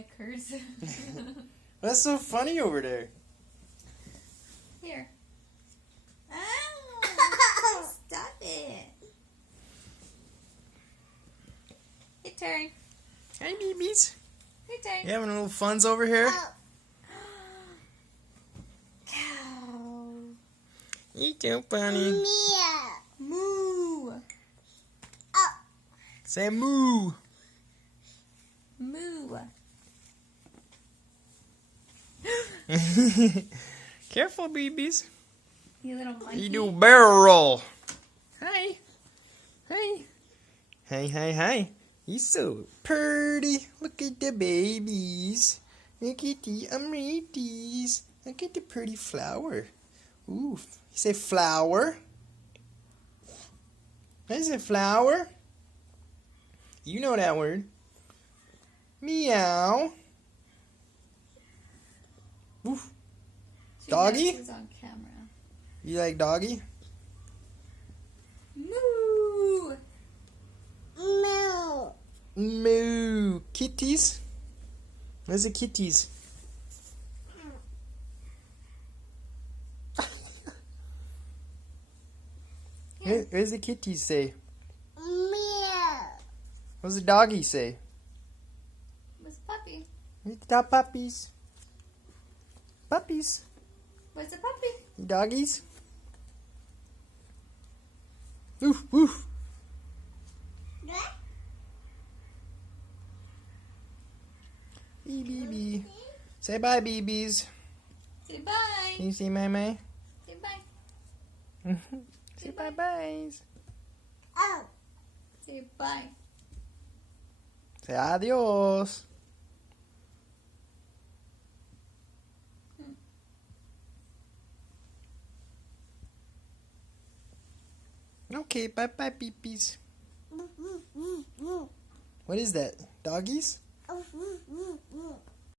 neck hurts. What's so funny over there? Here. Ow! Stop it. Your turn. Hi, babies. Your turn. You having a little funs over here? Cow. You too funny. Moo. Say moo. Moo. Careful, babies. You little monkey. You do barrel roll. Hi. Hi. Hi, hi, hi. You so pretty. Look at the babies. Look at the amarieties. Look at the pretty flower. Ooh. You say flower? I say flower. You know that word. Meow. Woof. She Doggy? knows it's on camera. You like doggy? Moo. Moo. Kitties? Where's the kitties? Where's the kitties say? What's the doggy say? Where's the puppy? Where's the puppies? Puppies. Where's the puppy? Doggies. Woof, woof. BB. Say bye, BBs. Say bye. Can you say my my? Say bye. Say bye byes. Say bye. Say adios. Okay, bye bye, beepies. What is that? Doggies?